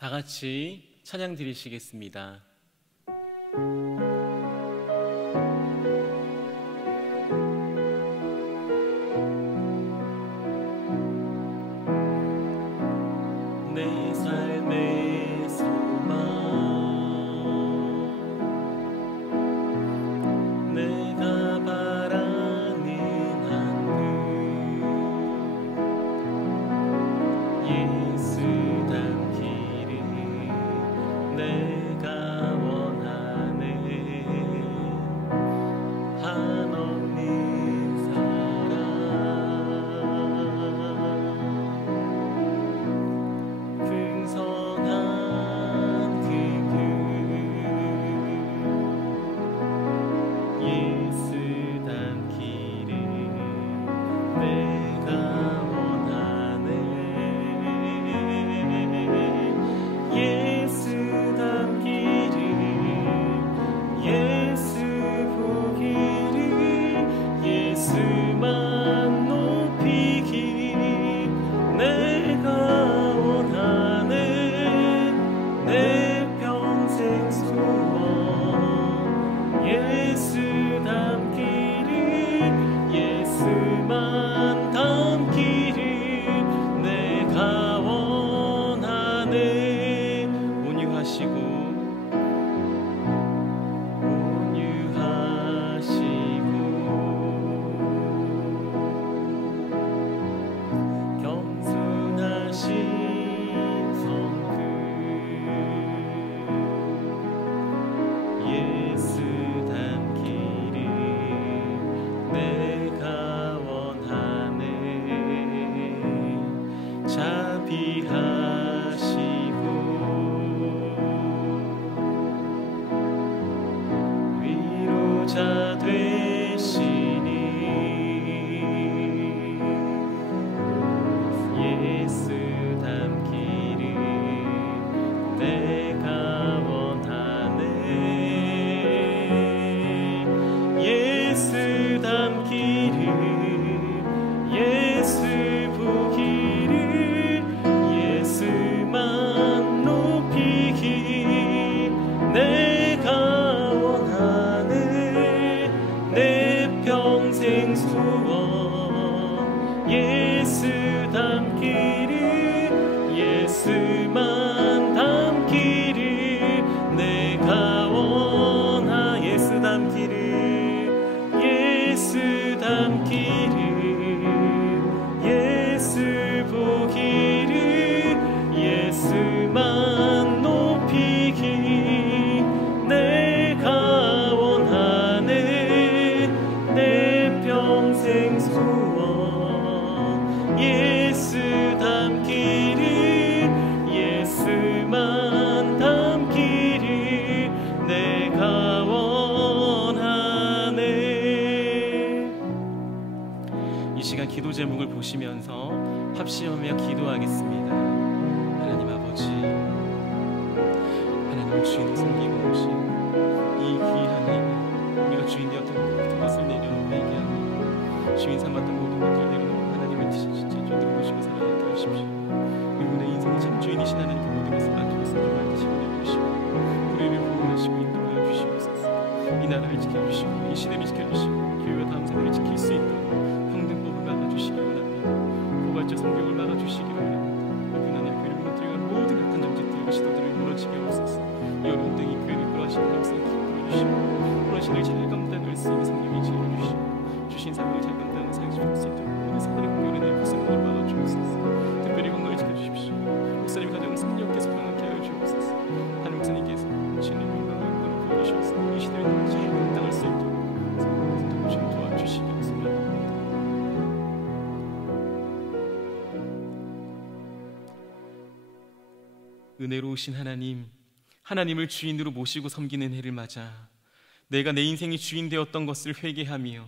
다 같이 찬양 드리시겠습니다. 내 삶의 소망, 내가 바라는 하늘, 예수 닮기를 내가 원하네. 한없는 사랑, 풍성한 그 예수 닮기를 내가 원하네. 예수 닮기를, 예수 보기를, 예수만 높이기 내가 원하네. 내 평생 소원, 예수 닮기를, 예수만 닮기를 내가 원하네. 온유하시고 겸손하신 성품, 예수 닮기를 내가 원하네. 자비하시고 위로자 되시니 예수 닮기를 내가 원하네. 예수 닮기를, 예수 보기를, 예수만 높이기 제목을 보시면서 합심하며 기도하겠습니다. 하나님 아버지, 하나님을 주인으로 섬기고 오신 이 귀한 힘, 우리가 주인이었던 그것을 내려놓고 회개하고 주인 삼았던 모든 것들을 내려놓고 하나님을 진짜 주인으로 모시고 살아가게 하십시오. 그리고 내 인생의 참 주인이신 하나님께 모든 것을 맡기고 순종할 때 시간을 주시고 우리를 보호하시고 인도하여 주시옵소서. 이 나라를 지켜주시고 이 시대를 지켜주시고 교회와 다음 세대를 지킬 수 있도록 평등법을 막아주시기 원합니다. 포괄적 성경을 막아주시기 원합니다. 그분 안에 교회를 무너뜨리는 모든 악한 정책들과 시도들을 무너지게 하옵소서. 이 어려운 때이 교회를 이끌어가시는 하나님께서 기뻐해 주시고 그러시를 잘 감당할 수 있는 성령이 지어주시고 주신 사명을 잘 감당하는 사역을 할수 있도록 모든 사단의 공격을 내 불쌍함을 막아주옵소서. 특별히 건강을 지켜주십시오. 목사님 가정을 성령께서 평안케 하여 주옵소서. 한 목사님께서 주님의 영광을 보여주셔서 이 시대를 잘 감당할 수 있도록 성령께서 도와주시기 원합니다. 은혜로우신 하나님, 하나님을 주인으로 모시고 섬기는 해를 맞아 내가 내 인생이 주인 되었던 것을 회개하며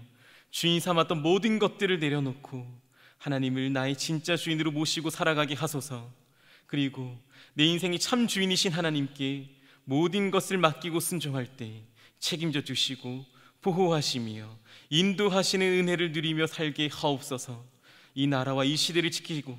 주인 삼았던 모든 것들을 내려놓고 하나님을 나의 진짜 주인으로 모시고 살아가게 하소서. 그리고 내 인생이 참 주인이신 하나님께 모든 것을 맡기고 순종할 때 책임져 주시고 보호하시며 인도하시는 은혜를 누리며 살게 하옵소서. 이 나라와 이 시대를 지키고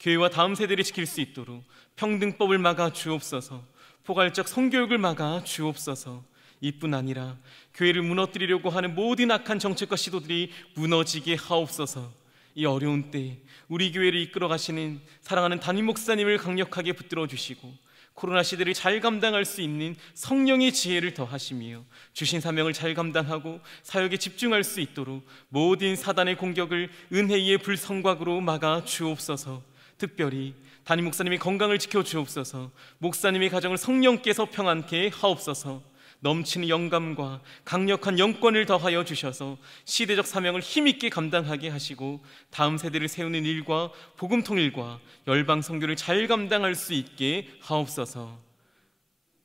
교회와 다음 세대를 지킬 수 있도록 평등법을 막아 주옵소서. 포괄적 성교육을 막아 주옵소서. 이뿐 아니라 교회를 무너뜨리려고 하는 모든 악한 정책과 시도들이 무너지게 하옵소서. 이 어려운 때 우리 교회를 이끌어 가시는 사랑하는 담임 목사님을 강력하게 붙들어 주시고 코로나 시대를 잘 감당할 수 있는 성령의 지혜를 더하시며 주신 사명을 잘 감당하고 사역에 집중할 수 있도록 모든 사단의 공격을 은혜의 불성곽으로 막아 주옵소서. 특별히 담임 목사님의 건강을 지켜 주옵소서. 목사님의 가정을 성령께서 평안케 하옵소서. 넘치는 영감과 강력한 영권을 더하여 주셔서 시대적 사명을 힘있게 감당하게 하시고 다음 세대를 세우는 일과 복음 통일과 열방 선교를 잘 감당할 수 있게 하옵소서.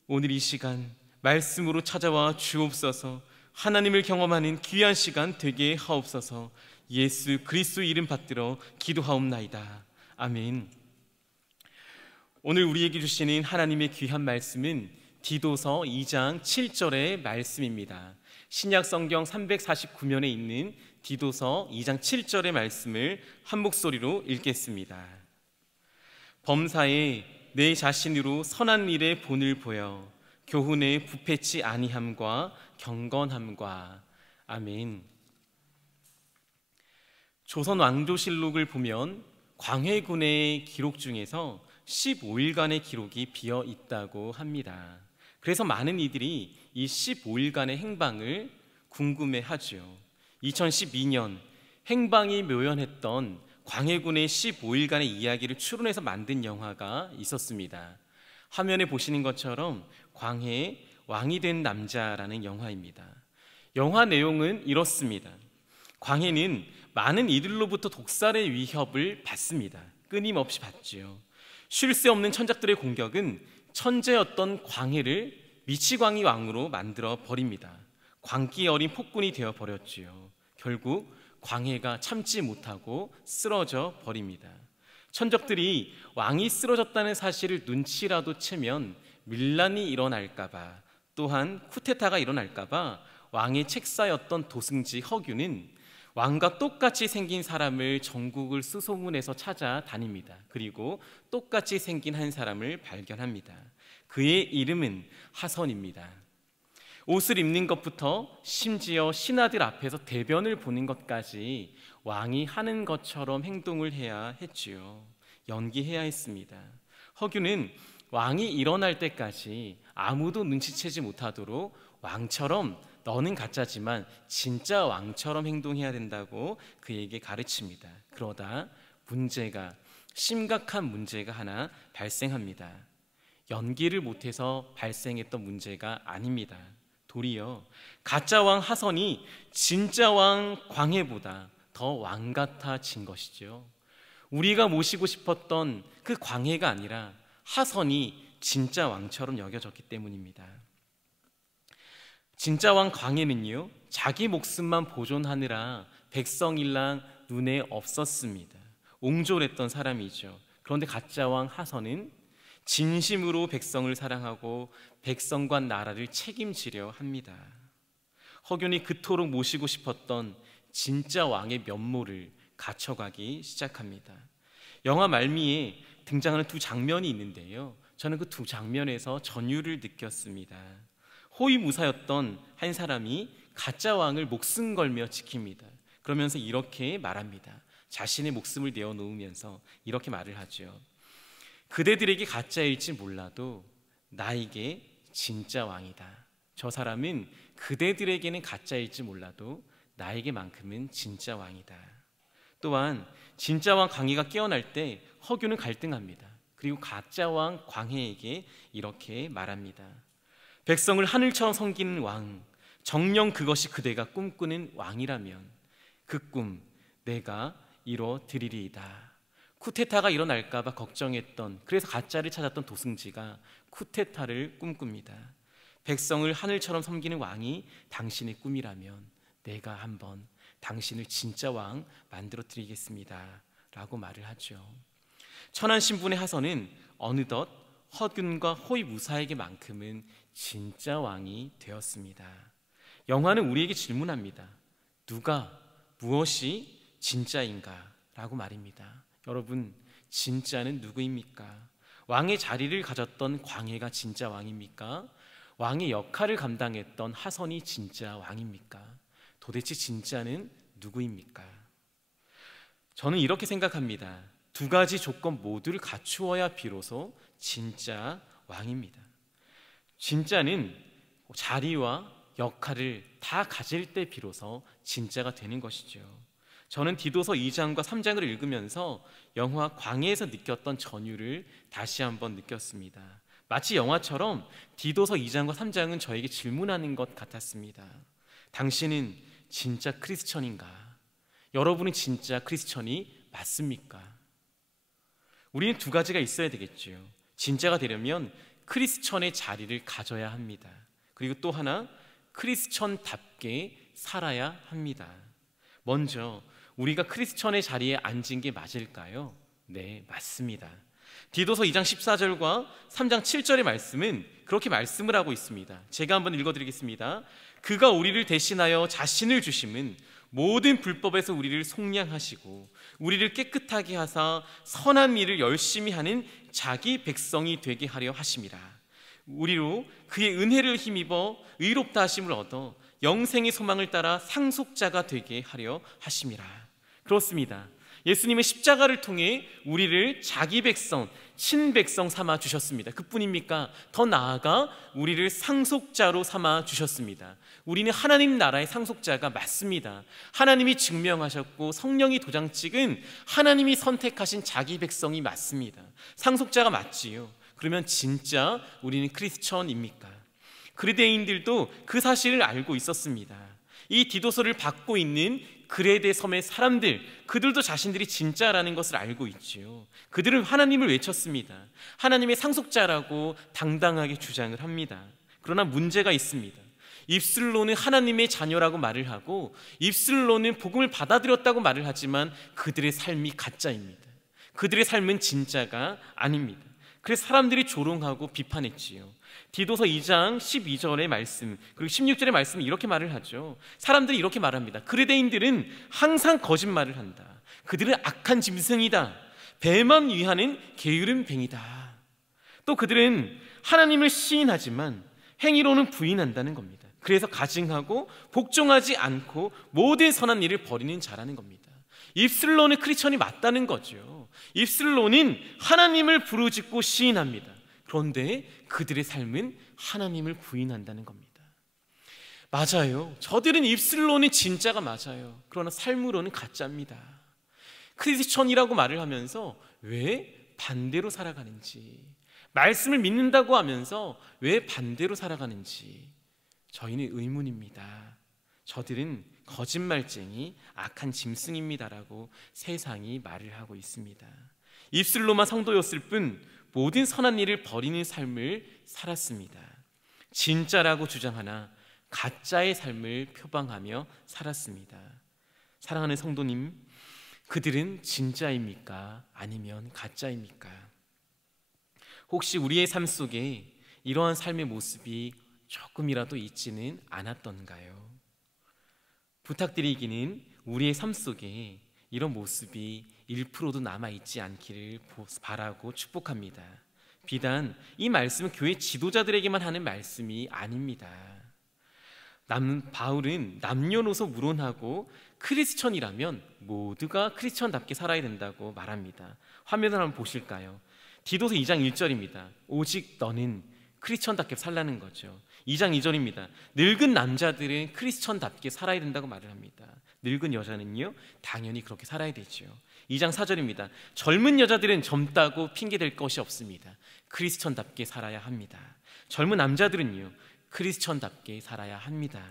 오늘 이 시간 말씀으로 찾아와 주옵소서. 하나님을 경험하는 귀한 시간 되게 하옵소서. 예수 그리스도 이름 받들어 기도하옵나이다. 아멘. 오늘 우리에게 주시는 하나님의 귀한 말씀은 디도서 2장 7절의 말씀입니다. 신약 성경 349면에 있는 디도서 2장 7절의 말씀을 한 목소리로 읽겠습니다. 범사에 내 자신으로 선한 일에 본을 보여 교훈에 부패치 아니함과 경건함과. 아멘. 조선 왕조실록을 보면 광해군의 기록 중에서 15일간의 기록이 비어 있다고 합니다. 그래서 많은 이들이 이 15일간의 행방을 궁금해하죠. 2012년 행방이 묘연했던 광해군의 15일간의 이야기를 추론해서 만든 영화가 있었습니다. 화면에 보시는 것처럼 광해의 왕이 된 남자라는 영화입니다. 영화 내용은 이렇습니다. 광해는 많은 이들로부터 독살의 위협을 받습니다. 끊임없이 받지요. 쉴 새 없는 천작들의 공격은 천재였던 광해를 미치광이 왕으로 만들어 버립니다. 광기 어린 폭군이 되어 버렸지요. 결국 광해가 참지 못하고 쓰러져 버립니다. 천적들이 왕이 쓰러졌다는 사실을 눈치라도 채면 밀란이 일어날까봐, 또한 쿠데타가 일어날까봐 왕의 책사였던 도승지 허균은 왕과 똑같이 생긴 사람을 전국을 수소문해서 찾아다닙니다. 그리고 똑같이 생긴 한 사람을 발견합니다. 그의 이름은 하선입니다. 옷을 입는 것부터 심지어 신하들 앞에서 대변을 보는 것까지 왕이 하는 것처럼 행동을 해야 했지요. 연기해야 했습니다. 허균은 왕이 일어날 때까지 아무도 눈치채지 못하도록 왕처럼 너는 가짜지만 진짜 왕처럼 행동해야 된다고 그에게 가르칩니다. 그러다 심각한 문제가 하나 발생합니다. 연기를 못해서 발생했던 문제가 아닙니다. 도리어 가짜 왕 하선이 진짜 왕 광해보다 더 왕 같아진 것이죠. 우리가 모시고 싶었던 그 광해가 아니라 하선이 진짜 왕처럼 여겨졌기 때문입니다. 진짜 왕 광해는요, 자기 목숨만 보존하느라 백성일랑 눈에 없었습니다. 옹졸했던 사람이죠. 그런데 가짜 왕 하선은 진심으로 백성을 사랑하고 백성과 나라를 책임지려 합니다. 허균이 그토록 모시고 싶었던 진짜 왕의 면모를 갖춰가기 시작합니다. 영화 말미에 등장하는 두 장면이 있는데요, 저는 그 두 장면에서 전율을 느꼈습니다. 호위무사였던 한 사람이 가짜 왕을 목숨 걸며 지킵니다. 그러면서 이렇게 말합니다. 자신의 목숨을 내어놓으면서 이렇게 말을 하죠. 그대들에게 가짜일지 몰라도 나에게 진짜 왕이다. 저 사람은 그대들에게는 가짜일지 몰라도 나에게만큼은 진짜 왕이다. 또한 진짜 왕 광해가 깨어날 때 허균은 갈등합니다. 그리고 가짜 왕 광해에게 이렇게 말합니다. 백성을 하늘처럼 섬기는 왕, 정녕 그것이 그대가 꿈꾸는 왕이라면 그 꿈 내가 이뤄드리리이다. 쿠데타가 일어날까봐 걱정했던, 그래서 가짜를 찾았던 도승지가 쿠데타를 꿈꿉니다. 백성을 하늘처럼 섬기는 왕이 당신의 꿈이라면 내가 한번 당신을 진짜 왕 만들어 드리겠습니다 라고 말을 하죠. 천한 신분의 하선은 어느덧 허균과 호위무사에게만큼은 진짜 왕이 되었습니다. 영화는 우리에게 질문합니다. 누가, 무엇이 진짜인가? 라고 말입니다. 여러분, 진짜는 누구입니까? 왕의 자리를 가졌던 광해가 진짜 왕입니까? 왕의 역할을 감당했던 하선이 진짜 왕입니까? 도대체 진짜는 누구입니까? 저는 이렇게 생각합니다. 두 가지 조건 모두를 갖추어야 비로소 진짜 왕입니다. 진짜는 자리와 역할을 다 가질 때 비로소 진짜가 되는 것이죠. 저는 디도서 2장과 3장을 읽으면서 영화 광해에서 느꼈던 전율을 다시 한번 느꼈습니다. 마치 영화처럼 디도서 2장과 3장은 저에게 질문하는 것 같았습니다. 당신은 진짜 크리스천인가? 여러분은 진짜 크리스천이 맞습니까? 우리는 두 가지가 있어야 되겠죠. 진짜가 되려면 크리스천의 자리를 가져야 합니다. 그리고 또 하나, 크리스천답게 살아야 합니다. 먼저 우리가 크리스천의 자리에 앉은 게 맞을까요? 네, 맞습니다. 디도서 2장 14절과 3장 7절의 말씀은 그렇게 말씀을 하고 있습니다. 제가 한번 읽어드리겠습니다. 그가 우리를 대신하여 자신을 주심은 모든 불법에서 우리를 속량하시고 우리를 깨끗하게 하사 선한 일을 열심히 하는 자기 백성이 되게 하려 하심이라. 우리로 그의 은혜를 힘입어 의롭다 하심을 얻어 영생의 소망을 따라 상속자가 되게 하려 하심이라. 그렇습니다. 예수님은 십자가를 통해 우리를 자기 백성, 친백성 삼아 주셨습니다. 그뿐입니까? 더 나아가 우리를 상속자로 삼아 주셨습니다. 우리는 하나님 나라의 상속자가 맞습니다. 하나님이 증명하셨고 성령이 도장 찍은 하나님이 선택하신 자기 백성이 맞습니다. 상속자가 맞지요. 그러면 진짜 우리는 크리스천입니까? 그리데인들도 그 사실을 알고 있었습니다. 이 디도서를 받고 있는 그레데 섬의 사람들, 그들도 자신들이 진짜라는 것을 알고 있지요. 그들은 하나님을 외쳤습니다. 하나님의 상속자라고 당당하게 주장을 합니다. 그러나 문제가 있습니다. 입술로는 하나님의 자녀라고 말을 하고 입술로는 복음을 받아들였다고 말을 하지만 그들의 삶이 가짜입니다. 그들의 삶은 진짜가 아닙니다. 그래서 사람들이 조롱하고 비판했지요. 디도서 2장 12절의 말씀 그리고 16절의 말씀은 이렇게 말을 하죠. 사람들이 이렇게 말합니다. 그레데인들은 항상 거짓말을 한다. 그들은 악한 짐승이다. 배만 위하는 게으른 뱅이다. 또 그들은 하나님을 시인하지만 행위로는 부인한다는 겁니다. 그래서 가증하고 복종하지 않고 모든 선한 일을 벌이는 자라는 겁니다. 입술로는 크리스천이 맞다는 거죠. 입술로는 하나님을 부르짖고 시인합니다. 그런데 그들의 삶은 하나님을 부인한다는 겁니다. 맞아요. 저들은 입술로는 진짜가 맞아요. 그러나 삶으로는 가짜입니다. 크리스천이라고 말을 하면서 왜 반대로 살아가는지, 말씀을 믿는다고 하면서 왜 반대로 살아가는지 저희는 의문입니다. 저들은 거짓말쟁이, 악한 짐승입니다라고 세상이 말을 하고 있습니다. 입술로만 성도였을 뿐 모든 선한 일을 버리는 삶을 살았습니다. 진짜라고 주장하나 가짜의 삶을 표방하며 살았습니다. 사랑하는 성도님, 그들은 진짜입니까? 아니면 가짜입니까? 혹시 우리의 삶 속에 이러한 삶의 모습이 조금이라도 있지는 않았던가요? 부탁드리기는 우리의 삶 속에 이런 모습이 1%도 남아있지 않기를 바라고 축복합니다. 비단 이 말씀은 교회 지도자들에게만 하는 말씀이 아닙니다. 바울은 남녀노소 무론하고 크리스천이라면 모두가 크리스천답게 살아야 된다고 말합니다. 화면을 한번 보실까요? 디도서 2장 1절입니다. 오직 너는 크리스천답게 살라는 거죠. 2장 2절입니다. 늙은 남자들은 크리스천답게 살아야 된다고 말을 합니다. 늙은 여자는요 당연히 그렇게 살아야 되죠. 2장 4절입니다. 젊은 여자들은 젊다고 핑계댈 것이 없습니다. 크리스천답게 살아야 합니다. 젊은 남자들은요 크리스천답게 살아야 합니다.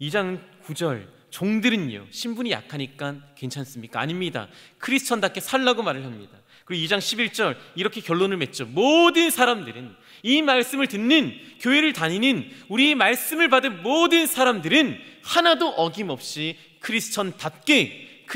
2장 9절 종들은요 신분이 약하니까 괜찮습니까? 아닙니다. 크리스천답게 살라고 말을 합니다. 그리고 2장 11절 이렇게 결론을 맺죠. 모든 사람들은, 이 말씀을 듣는, 교회를 다니는, 우리 말씀을 받은 모든 사람들은 하나도 어김없이 크리스천답게,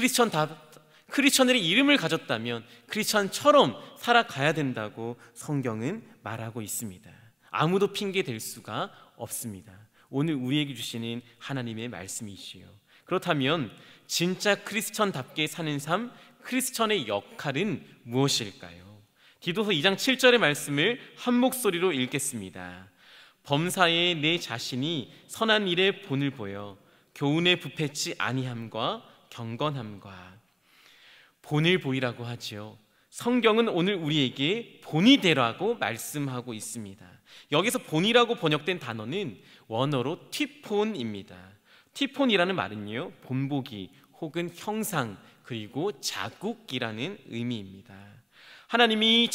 크리스천들의 이름을 가졌다면 크리스천처럼 살아가야 된다고 성경은 말하고 있습니다. 아무도 핑계 댈 수가 없습니다. 오늘 우리에게 주시는 하나님의 말씀이시요. 그렇다면 진짜 크리스천답게 사는 삶, 크리스천의 역할은 무엇일까요? 디도서 2장 7절의 말씀을 한 목소리로 읽겠습니다. 범사에 내 자신이 선한 일에 본을 보여 교훈에 부패치 아니함과 경건함과. 본을 보이라고 하지요. 성경은 오늘 우리에게 본이 되라고 말씀하고 있습니다. 여기서 본이라고 번역된 단어는 원어로 티폰입니다. 티폰이라는 말은요 본보기 혹은 형상 그리고 자국이라는 의미입니다. 하나님이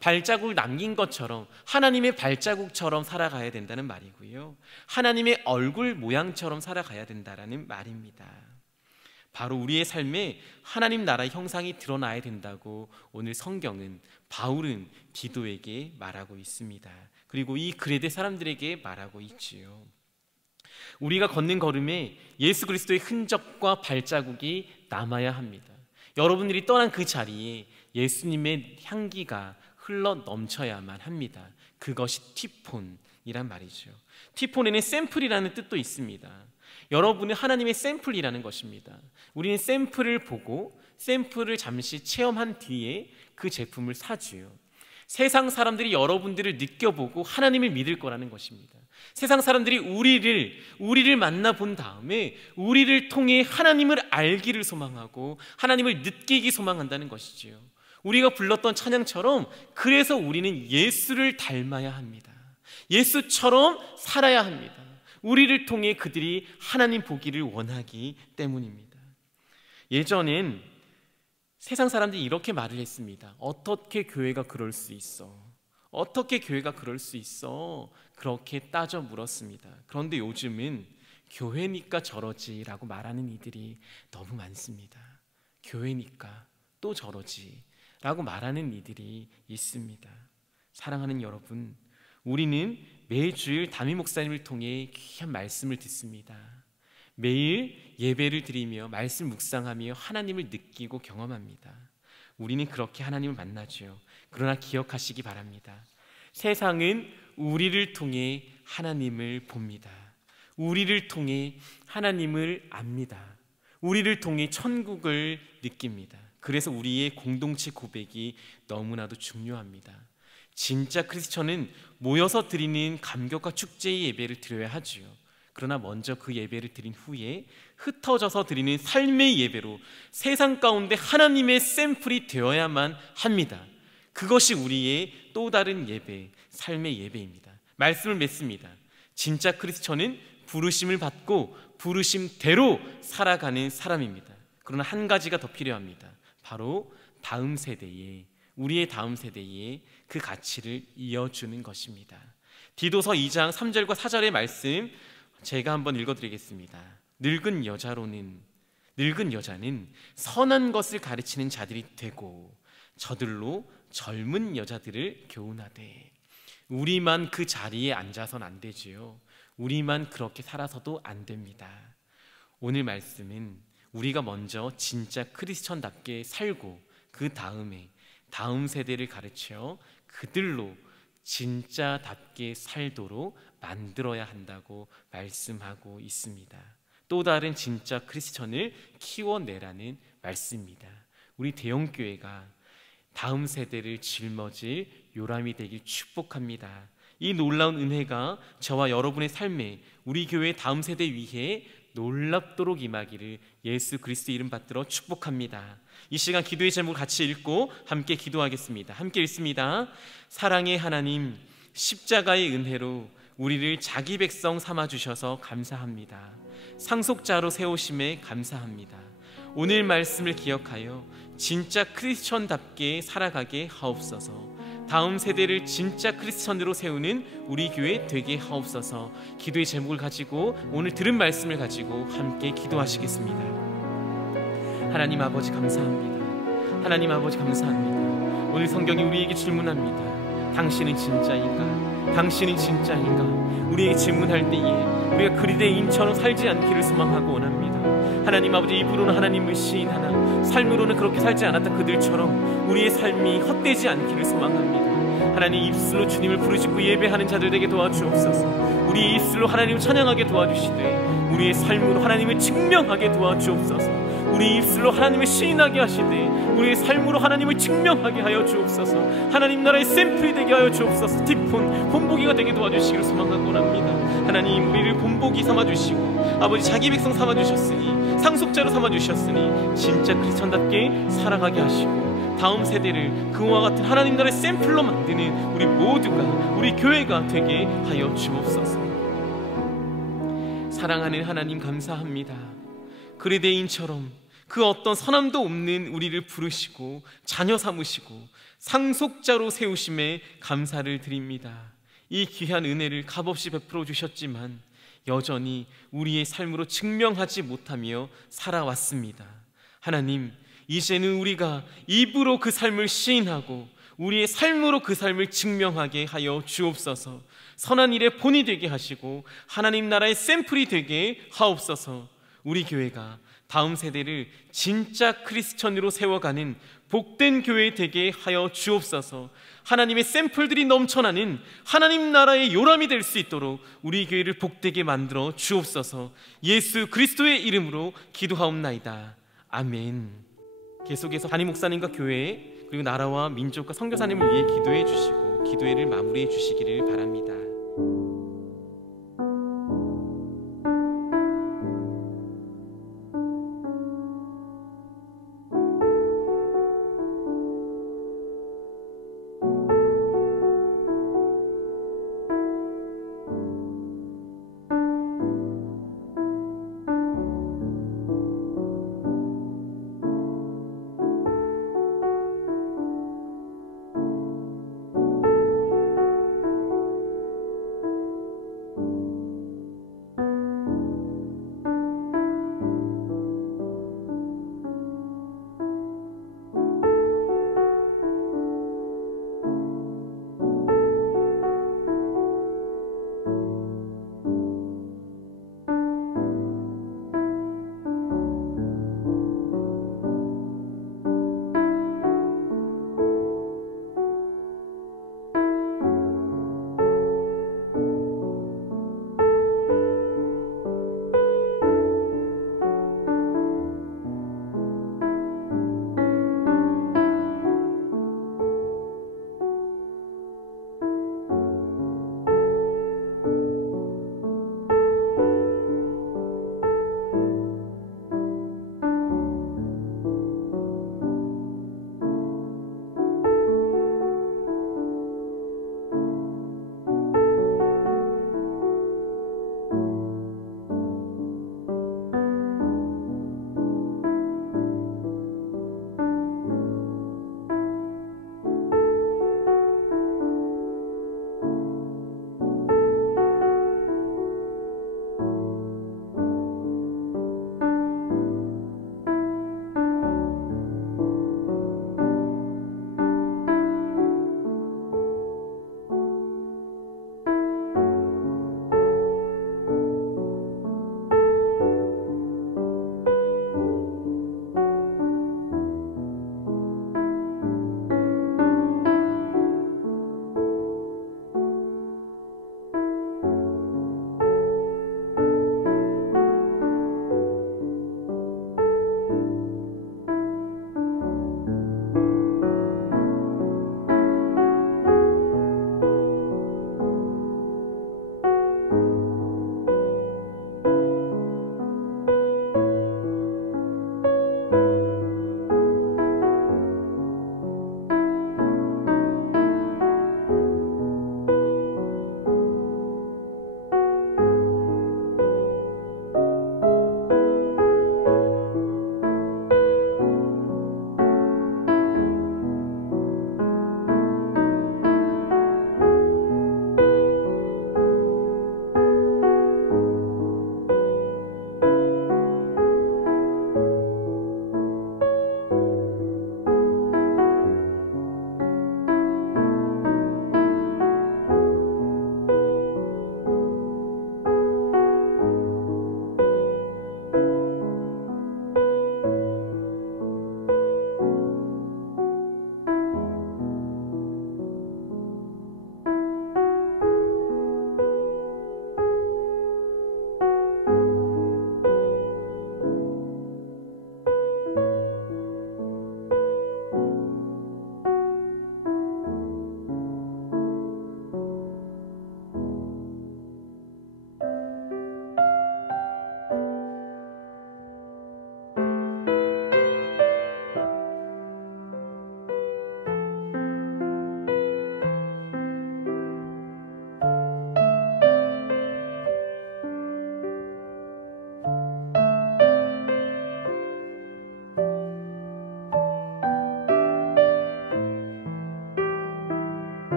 발자국을 남긴 것처럼 하나님의 발자국처럼 살아가야 된다는 말이고요, 하나님의 얼굴 모양처럼 살아가야 된다는 말입니다. 바로 우리의 삶에 하나님 나라의 형상이 드러나야 된다고 오늘 성경은, 바울은 디도에게 말하고 있습니다. 그리고 이 그레데 사람들에게 말하고 있지요. 우리가 걷는 걸음에 예수 그리스도의 흔적과 발자국이 남아야 합니다. 여러분들이 떠난 그 자리에 예수님의 향기가 흘러 넘쳐야만 합니다. 그것이 티폰이란 말이죠. 티폰에는 샘플이라는 뜻도 있습니다. 여러분은 하나님의 샘플이라는 것입니다. 우리는 샘플을 보고 샘플을 잠시 체험한 뒤에 그 제품을 사주요. 세상 사람들이 여러분들을 느껴보고 하나님을 믿을 거라는 것입니다. 세상 사람들이 우리를 만나본 다음에 우리를 통해 하나님을 알기를 소망하고 하나님을 느끼기 소망한다는 것이지요. 우리가 불렀던 찬양처럼 그래서 우리는 예수를 닮아야 합니다. 예수처럼 살아야 합니다. 우리를 통해 그들이 하나님 보기를 원하기 때문입니다. 예전엔 세상 사람들이 이렇게 말을 했습니다. 어떻게 교회가 그럴 수 있어? 어떻게 교회가 그럴 수 있어? 그렇게 따져 물었습니다. 그런데 요즘은 교회니까 저러지 라고 말하는 이들이 너무 많습니다. 교회니까 또 저러지 라고 말하는 이들이 있습니다. 사랑하는 여러분, 우리는 매주일 담임 목사님을 통해 귀한 말씀을 듣습니다. 매일 예배를 드리며 말씀 묵상하며 하나님을 느끼고 경험합니다. 우리는 그렇게 하나님을 만나죠. 그러나 기억하시기 바랍니다. 세상은 우리를 통해 하나님을 봅니다. 우리를 통해 하나님을 압니다. 우리를 통해 천국을 느낍니다. 그래서 우리의 공동체 고백이 너무나도 중요합니다. 진짜 크리스천은 모여서 드리는 감격과 축제의 예배를 드려야 하지요. 그러나 먼저 그 예배를 드린 후에 흩어져서 드리는 삶의 예배로 세상 가운데 하나님의 샘플이 되어야만 합니다. 그것이 우리의 또 다른 예배, 삶의 예배입니다. 말씀을 맺습니다. 진짜 크리스천은 부르심을 받고 부르심대로 살아가는 사람입니다. 그러나 한 가지가 더 필요합니다. 바로 다음 세대에, 우리의 다음 세대에 그 가치를 이어주는 것입니다. 디도서 2장 3절과 4절의 말씀 제가 한번 읽어드리겠습니다. 늙은 여자는 선한 것을 가르치는 자들이 되고 저들로 젊은 여자들을 교훈하되. 우리만 그 자리에 앉아서는 안 되지요. 우리만 그렇게 살아서도 안 됩니다. 오늘 말씀은 우리가 먼저 진짜 크리스천답게 살고 그 다음에 다음 세대를 가르쳐 그들로 진짜답게 살도록 만들어야 한다고 말씀하고 있습니다. 또 다른 진짜 크리스천을 키워내라는 말씀입니다. 우리 대형교회가 다음 세대를 짊어질 요람이 되길 축복합니다. 이 놀라운 은혜가 저와 여러분의 삶에 우리 교회의 다음 세대 위에 놀랍도록 임하기를 예수 그리스도 이름 받들어 축복합니다. 이 시간 기도의 제목을 같이 읽고 함께 기도하겠습니다. 함께 읽습니다. 사랑의 하나님, 십자가의 은혜로 우리를 자기 백성 삼아주셔서 감사합니다. 상속자로 세우심에 감사합니다. 오늘 말씀을 기억하여 진짜 크리스천답게 살아가게 하옵소서. 다음 세대를 진짜 크리스천으로 세우는 우리 교회 되게 하옵소서. 기도의 제목을 가지고 오늘 들은 말씀을 가지고 함께 기도하시겠습니다. 하나님 아버지 감사합니다. 하나님 아버지 감사합니다. 오늘 성경이 우리에게 질문합니다. 당신은 진짜인가? 당신은 진짜인가? 우리에게 질문할 때에 우리가 그리스도인처럼 살지 않기를 소망하고 원합니다. 하나님 아버지, 입으로는 하나님을 시인하나 삶으로는 그렇게 살지 않았던 그들처럼 우리의 삶이 헛되지 않기를 소망합니다. 하나님, 입술로 주님을 부르짖고 예배하는 자들 되게 도와주옵소서. 우리의 입술로 하나님을 찬양하게 도와주시되 우리의 삶으로 하나님을 증명하게 도와주옵소서. 우리 입술로 하나님을 시인하게 하시되 우리의 삶으로 하나님을 증명하게 하여 주옵소서. 하나님 나라의 샘플이 되게 하여 주옵소서. 티폰 본보기가 되게 도와주시기를 소망하고 원합니다. 하나님, 우리를 본보기 삼아주시고 아버지 자기 백성 삼아주셨으니 상속자로 삼아주셨으니 진짜 크리스천답게 살아가게 하시고 다음 세대를 그와 같은 하나님 나라의 샘플로 만드는 우리 모두가, 우리 교회가 되게 하여 주옵소서. 사랑하는 하나님 감사합니다. 그리스도인처럼 그 어떤 선함도 없는 우리를 부르시고 자녀 삼으시고 상속자로 세우심에 감사를 드립니다. 이 귀한 은혜를 값없이 베풀어 주셨지만 여전히 우리의 삶으로 증명하지 못하며 살아왔습니다. 하나님, 이제는 우리가 입으로 그 삶을 시인하고 우리의 삶으로 그 삶을 증명하게 하여 주옵소서. 선한 일의 본이 되게 하시고 하나님 나라의 샘플이 되게 하옵소서. 우리 교회가 다음 세대를 진짜 크리스천으로 세워가는 복된 교회 되게 하여 주옵소서. 하나님의 샘플들이 넘쳐나는 하나님 나라의 요람이 될 수 있도록 우리 교회를 복되게 만들어 주옵소서. 예수 그리스도의 이름으로 기도하옵나이다. 아멘. 계속해서 담임 목사님과 교회 그리고 나라와 민족과 선교사님을 위해 기도해 주시고 기도회를 마무리해 주시기를 바랍니다.